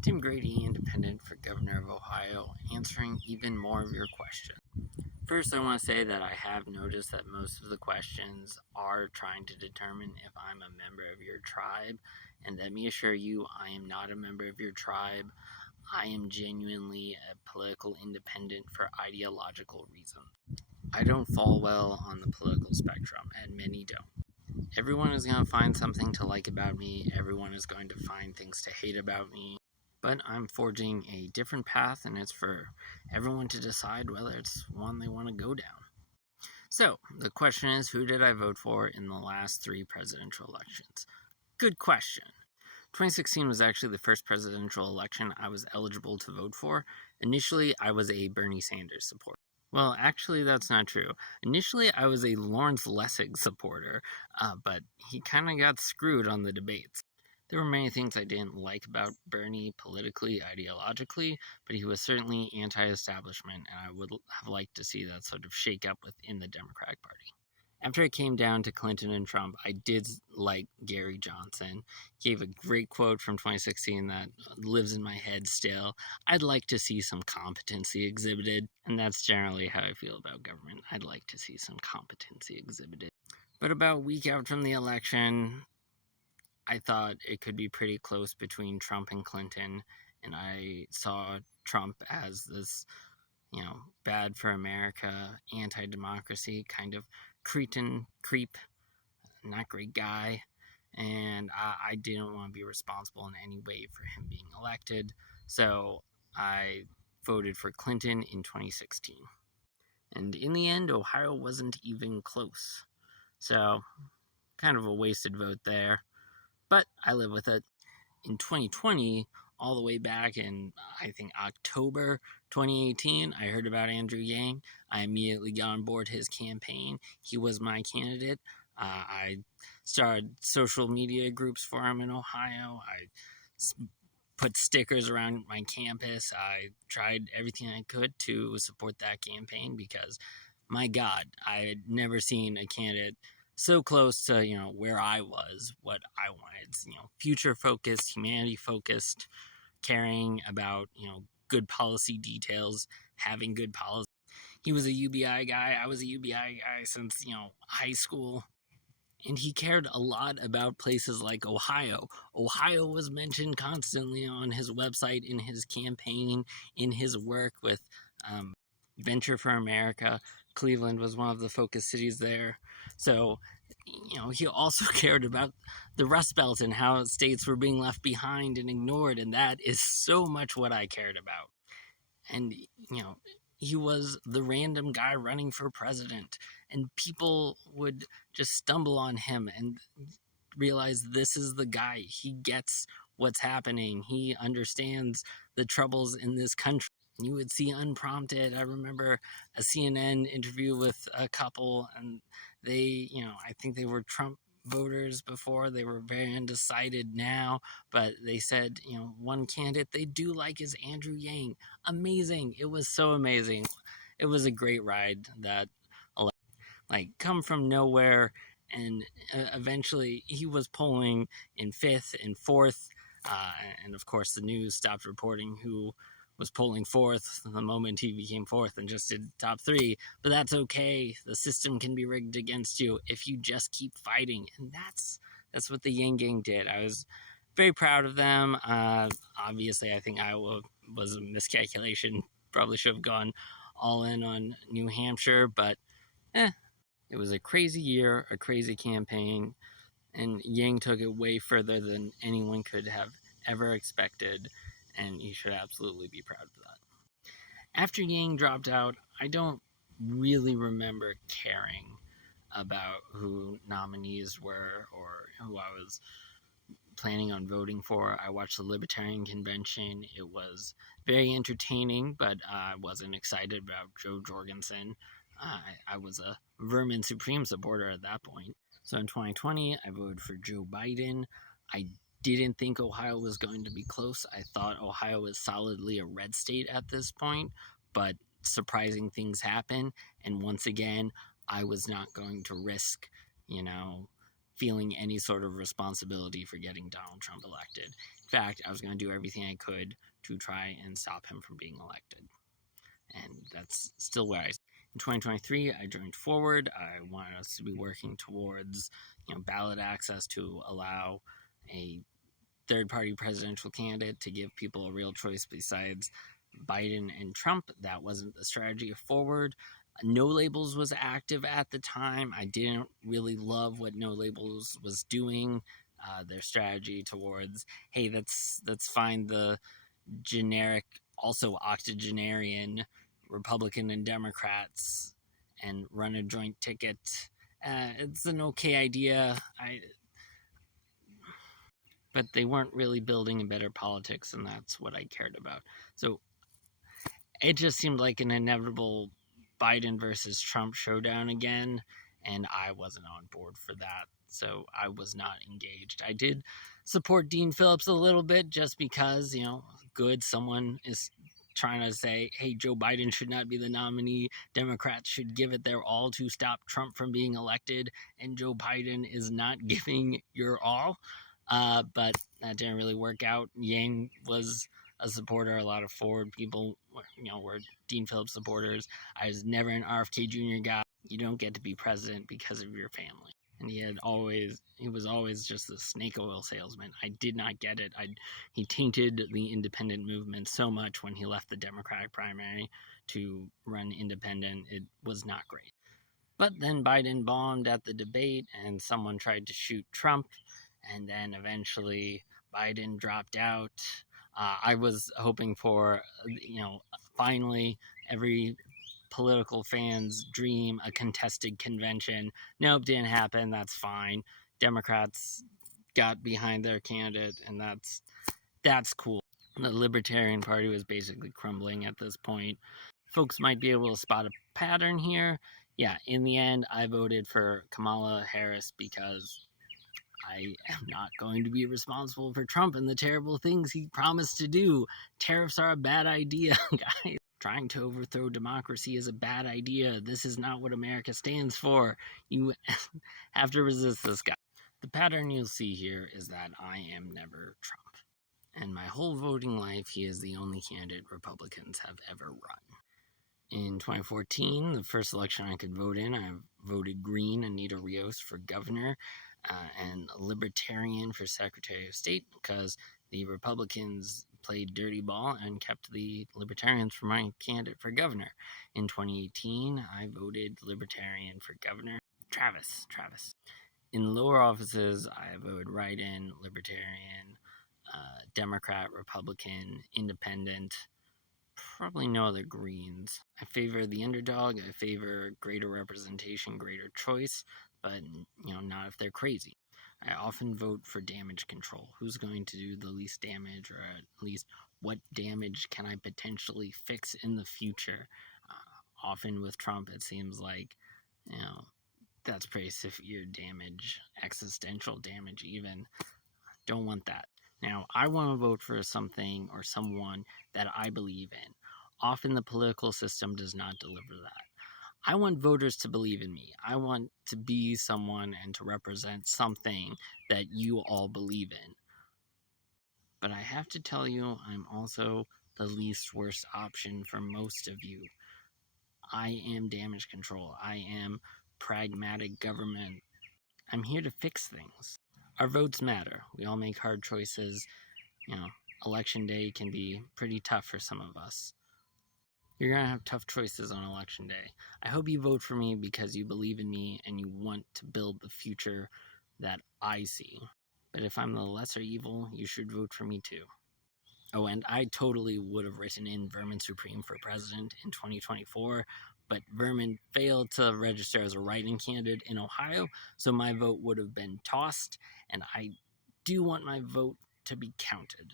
Tim Grady, Independent for Governor of Ohio, answering even more of your questions. First, I want to say that I have noticed that most of the questions are trying to determine if I'm a member of your tribe, and let me assure you, I am not a member of your tribe. I am genuinely a political independent for ideological reasons. I don't fall well on the political spectrum, and many don't. Everyone is going to find something to like about me, everyone is going to find things to hate about me, but I'm forging a different path, and it's for everyone to decide whether it's one they want to go down. So, the question is, who did I vote for in the last 3 presidential elections? Good question. 2016 was actually the first presidential election I was eligible to vote for. Initially, I was a Bernie Sanders supporter. Well, actually, that's not true. Initially, I was a Lawrence Lessig supporter, but he kind of got screwed on the debates. There were many things I didn't like about Bernie politically, ideologically, but he was certainly anti-establishment, and I would have liked to see that sort of shake up within the Democratic Party. After it came down to Clinton and Trump, I did like Gary Johnson. He gave a great quote from 2016 that lives in my head still. I'd like to see some competency exhibited, and that's generally how I feel about government. I'd like to see some competency exhibited. But about a week out from the election, I thought it could be pretty close between Trump and Clinton, and I saw Trump as this, bad for America, anti-democracy, kind of cretin creep, not great guy, and I didn't want to be responsible in any way for him being elected, so I voted for Clinton in 2016. And in the end, Ohio wasn't even close, so kind of a wasted vote there, but I live with it. In 2020, all the way back in, I think, October 2018, I heard about Andrew Yang. I immediately got on board his campaign. He was my candidate. I started social media groups for him in Ohio. I put stickers around my campus. I tried everything I could to support that campaign because, my God, I had never seen a candidate so close to, where I was, what I wanted, future focused, humanity focused, caring about, good policy details, having good policy. He was a UBI guy. I was a UBI guy since, high school. And he cared a lot about places like Ohio. Ohio was mentioned constantly on his website, in his campaign, in his work with Venture for America. Cleveland was one of the focus cities there. So, he also cared about the Rust Belt and how states were being left behind and ignored. And that is so much what I cared about. And, he was the random guy running for president, and people would just stumble on him and realize this is the guy. He gets what's happening. He understands the troubles in this country. You would see unprompted. I remember a CNN interview with a couple, and they, I think they were Trump voters before. They were very undecided now, but they said, one candidate they do like is Andrew Yang. Amazing. It was so amazing. It was a great ride that, come from nowhere, and eventually he was polling in 5th and 4th, and of course the news stopped reporting who was polling 4th the moment he became 4th and just did top 3. But that's okay. The system can be rigged against you if you just keep fighting, and that's what the Yang Gang did. I was very proud of them. Obviously, I think Iowa was a miscalculation. Probably should have gone all in on New Hampshire, but it was a crazy year, a crazy campaign, and Yang took it way further than anyone could have ever expected, and you should absolutely be proud of that. After Yang dropped out, I don't really remember caring about who nominees were or who I was planning on voting for. I watched the Libertarian Convention. It was very entertaining, but I wasn't excited about Jo Jorgensen. I was a Vermin Supreme supporter at that point. So in 2020, I voted for Joe Biden. I didn't think Ohio was going to be close. I thought Ohio was solidly a red state at this point, but surprising things happen. And once again, I was not going to risk, feeling any sort of responsibility for getting Donald Trump elected. In fact, I was going to do everything I could to try and stop him from being elected. And that's still where I. In 2023, I joined Forward. I wanted us to be working towards, ballot access to allow a third-party presidential candidate to give people a real choice besides Biden and Trump. That wasn't the strategy of Forward. No Labels was active at the time. I didn't really love what No Labels was doing. Their strategy towards, hey, let's find the generic, also octogenarian Republican and Democrats and run a joint ticket. It's an okay idea. But they weren't really building a better politics, and that's what I cared about. So it just seemed like an inevitable Biden versus Trump showdown again, and I wasn't on board for that, so I was not engaged. I did support Dean Phillips a little bit just because, someone is trying to say, hey, Joe Biden should not be the nominee. Democrats should give it their all to stop Trump from being elected, and Joe Biden is not giving your all. But that didn't really work out. Yang was a supporter. A lot of Forward people, were Dean Phillips supporters. I was never an RFK Jr. guy. You don't get to be president because of your family. And he was always just a snake oil salesman. I did not get it. He tainted the independent movement so much when he left the Democratic primary to run independent. It was not great. But then Biden bombed at the debate, and someone tried to shoot Trump, and then eventually Biden dropped out. I was hoping for, finally every political fan's dream, a contested convention. Nope, didn't happen. That's fine. Democrats got behind their candidate, and that's cool. The Libertarian Party was basically crumbling at this point. Folks might be able to spot a pattern here. Yeah, in the end, I voted for Kamala Harris because I am not going to be responsible for Trump and the terrible things he promised to do. Tariffs are a bad idea, guys. Trying to overthrow democracy is a bad idea. This is not what America stands for. You have to resist this guy. The pattern you'll see here is that I am never Trump. And my whole voting life, he is the only candidate Republicans have ever run. In 2014, the first election I could vote in, I voted Green, Anita Rios, for governor, and Libertarian for Secretary of State, because the Republicans played dirty ball and kept the Libertarians for my candidate for governor. In 2018, I voted Libertarian for governor. Travis. In lower offices, I voted write-in, Libertarian, Democrat, Republican, Independent, probably no other Greens. I favor the underdog. I favor greater representation, greater choice, but not if they're crazy. I often vote for damage control. Who's going to do the least damage, or at least what damage can I potentially fix in the future? Often with Trump, it seems like, that's pretty severe damage, existential damage even. Don't want that. Now, I want to vote for something or someone that I believe in. Often the political system does not deliver that. I want voters to believe in me. I want to be someone and to represent something that you all believe in. But I have to tell you, I'm also the least worst option for most of you. I am damage control. I am pragmatic government. I'm here to fix things. Our votes matter. We all make hard choices. Election day can be pretty tough for some of us. You're going to have tough choices on election day. I hope you vote for me because you believe in me and you want to build the future that I see. But if I'm the lesser evil, you should vote for me too. Oh, and I totally would have written in Vermin Supreme for president in 2024, but Vermin failed to register as a write-in candidate in Ohio, so my vote would have been tossed, and I do want my vote to be counted.